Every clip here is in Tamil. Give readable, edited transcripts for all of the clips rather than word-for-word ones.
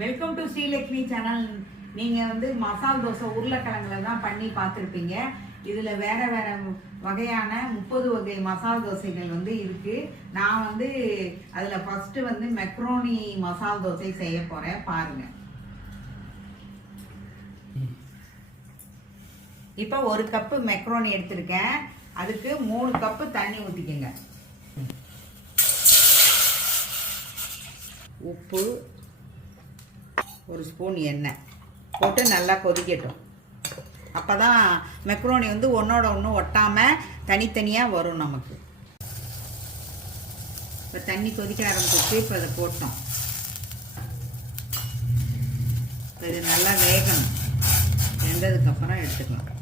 Welcome to Srilakshmi channel. நீங்கள் வந்து மசால் தோசை உருளைக்கிழங்குல தான் பண்ணி பார்த்துருப்பீங்க. இதில் வேற வேற வகையான 30 வகை மசால் தோசைகள் வந்து இருக்குது. நான் வந்து அதில் ஃபஸ்ட்டு வந்து மெக்ரோனி மசால் தோசை செய்ய போகிறேன், பாருங்கள். இப்போ 1 கப்பு மெக்ரோனி எடுத்திருக்கேன். அதுக்கு 3 கப்பு தண்ணி ஊற்றிக்கங்க. உப்பு, 1 ஸ்பூன் எண்ணெய் போட்டு நல்லா கொதிக்கட்டும். அப்போ தான் மெக்ரோனி வந்து ஒன்றோட ஒன்று ஒட்டாமல் தனித்தனியாக வரும் நமக்கு. இப்போ தண்ணி கொதிக்க ஆரம்பிச்சிச்சு. இப்போ அதை போட்டோம். இது நல்லா வேகணும். வெந்ததுக்கப்புறம் எடுத்துக்கலாம்.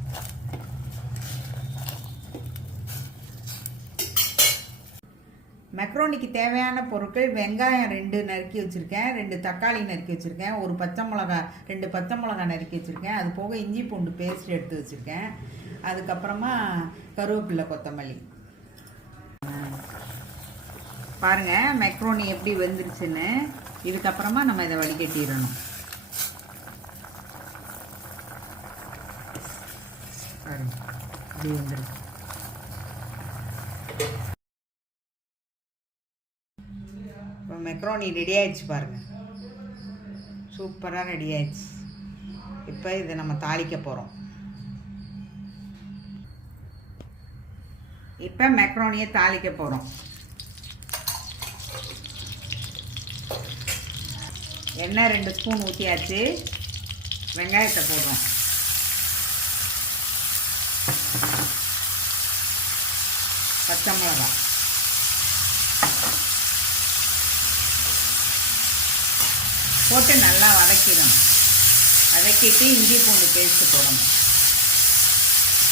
மெக்ரோனிக்கு தேவையான பொருட்கள்: வெங்காயம் 2 நறுக்கி வச்சுருக்கேன், 2 தக்காளி நறுக்கி வச்சுருக்கேன், 1 பச்சை மிளகா, 2 பச்சை மிளகா நறுக்கி வச்சுருக்கேன். அது போக இஞ்சி பூண்டு பேஸ்ட் எடுத்து வச்சுருக்கேன். அதுக்கப்புறமா கருவேப்பிலை, கொத்தமல்லி. பாருங்கள் மெக்ரோனி எப்படி வெந்துருச்சுன்னு. இதுக்கப்புறமா நம்ம இதை வடிகட்டிடணும். பாருங்கள் இப்படி வந்துருக்கு. இப்போ மெக்ரோனி ரெடி ஆயிடுச்சு பாருங்கள். சூப்பராக ரெடி ஆயிடுச்சு. இப்போ இதை நம்ம தாளிக்க போகிறோம். இப்போ மெக்ரோனியை தாளிக்க போகிறோம். எண்ணெய் 2 ஸ்பூன் ஊற்றியாச்சு. வெங்காயத்தை போடுறோம். பச்சை மிளகா, போட்டு நல்லா வதக்கிடணும். வதக்கிட்டு இஞ்சி பூண்டு பேஸ்ட்டு போடணும்.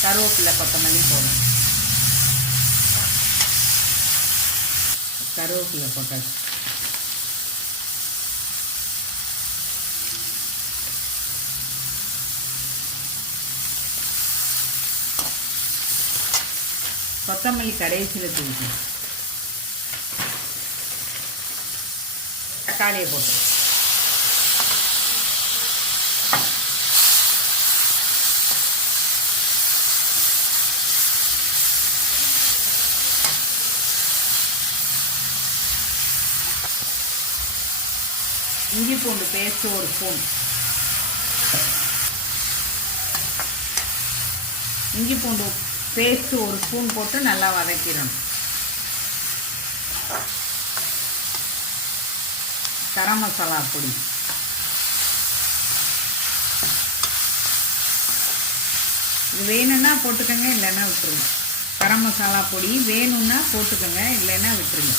கருவேப்பிலை, கொத்தமல்லி போடணும். கருவேப்பிலை போட்டாச்சு. கொத்தமல்லி கடைசியில் தூக்கி தக்காளியை போட்டு இஞ்சி பூண்டு பேஸ்ட்டு 1 ஸ்பூன். இஞ்சி பூண்டு பேஸ்ட்டு 1 ஸ்பூன் போட்டு நல்லா வதக்கிடணும். கரம் மசாலா பொடி, இது வேணும்னா போட்டுக்கோங்க, இல்லைன்னா விட்டுருங்க. கரம் மசாலா பொடி வேணும்னா போட்டுக்கோங்க, இல்லைன்னா விட்டுருங்க.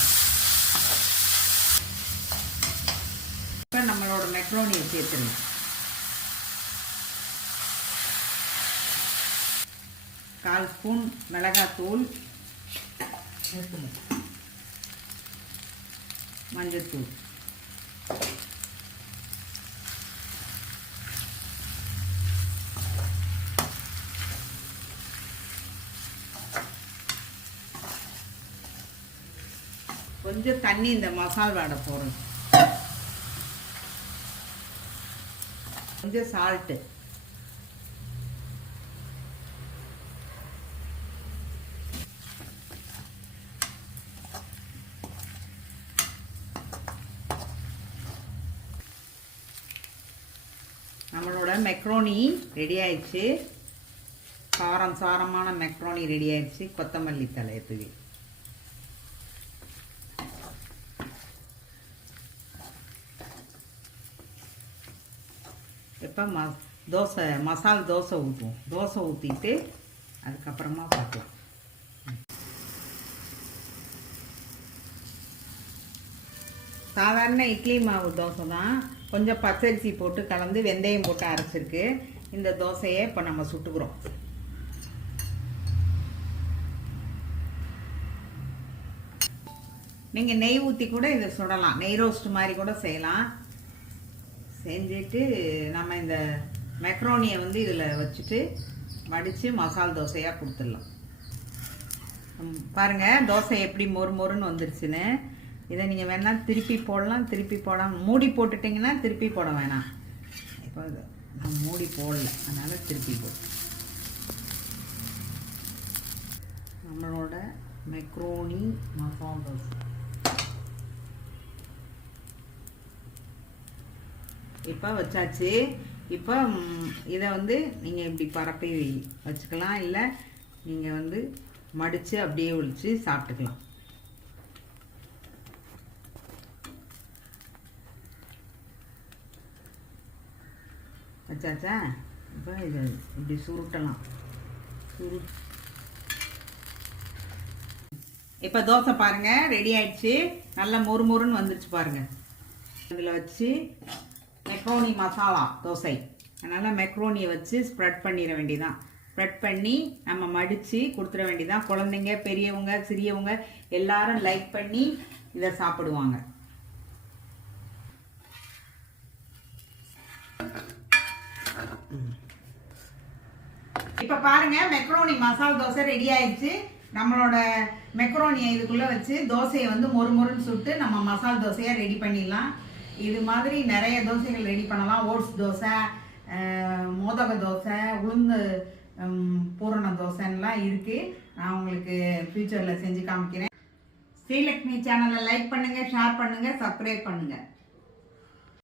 இப்போ நம்மளோட மெக்ரோனியை சேர்த்துருங்க. கால் ஸ்பூன் மிளகாத்தூள், மஞ்சத்தூள், கொஞ்சம் தண்ணி இந்த மசால் வாடை போடணும். கொஞ்சம் சால்ட்டு, நம்மளோட மெக்ரோனி ரெடி ஆயிடுச்சு. சாரமான மெக்ரோனி ரெடி ஆயிடுச்சு. கொத்தமல்லி தழை தூவி இப்போ மசால் தோசை ஊற்றுவோம். தோசை ஊற்றிட்டு அதுக்கப்புறமா பார்க்கலாம். சாதாரண இட்லி மாவு தோசை தான். கொஞ்சம் பச்சரிசி போட்டு கலந்து வெந்தயம் போட்டு அரைச்சிருக்கு. இந்த தோசையை இப்போ நம்ம சுட்டுக்கிறோம். நீங்கள் நெய் ஊற்றி கூட இதை சுடலாம். நெய் ரோஸ்ட் மாதிரி கூட செய்யலாம். செஞ்சுட்டு நம்ம இந்த மெக்ரோனியை வந்து இதில் வச்சுட்டு வடித்து மசால் தோசையாக கொடுத்துடலாம். பாருங்கள் தோசை எப்படி மொறு மொறுன்னு வந்துருச்சுன்னு. இதை நீங்கள் வேணால் திருப்பி போடலாம், திருப்பி போடாமல் மூடி போட்டுட்டிங்கன்னா திருப்பி போட வேணாம். இப்போ நான் மூடி போடல, அதனால் திருப்பி போடு. நம்மளோட மெக்ரோனி மசாலா தோசை இப்போ வச்சாச்சு. இப்போ இதை வந்து நீங்கள் இப்படி பரப்பி வச்சுக்கலாம், இல்லை நீங்கள் வந்து மடித்து அப்படியே ஒழிச்சு சாப்பிட்டுக்கலாம். வச்சாச்சா? இப்போ இதை இப்படி சுருட்டலாம். இப்போ தோசை பாருங்கள் ரெடி ஆயிடுச்சு. நல்லா மொறுமொறுன்னு வந்துடுச்சு பாருங்கள். இதில் வச்சு மெக்ரோனி மசாலா தோசை, அதனால் மெக்ரோனியை வச்சு ஸ்ப்ரெட் பண்ணிட வேண்டியதான். ஸ்ப்ரெட் பண்ணி நம்ம மடித்து கொடுத்துட வேண்டியதான். குழந்தைங்க, பெரியவங்க, சிறியவங்க எல்லாரும் லைக் பண்ணி இதை சாப்பிடுவாங்க. இப்போ பாருங்க மெக்ரோனி மசாலா தோசை ரெடி ஆயிடுச்சு. நம்மளோட மெக்ரோனியை இதுக்குள்ளே வச்சு தோசையை வந்து மொறுமொறுன்னு சுட்டு நம்ம மசாலா தோசையாக ரெடி பண்ணிடலாம். இது மாதிரி நிறைய தோசைகள் ரெடி பண்ணலாம். ஓட்ஸ் தோசை, மோதக தோசை, உளுந்து பூரண தோசைன்னெலாம் இருக்குது. நான் உங்களுக்கு ஃப்யூச்சரில் செஞ்சு காமிக்கிறேன். ஸ்ரீலக்ஷ்மி சேனலை லைக் பண்ணுங்கள், ஷேர் பண்ணுங்கள், சப்ஸ்கிரைப் பண்ணுங்கள்.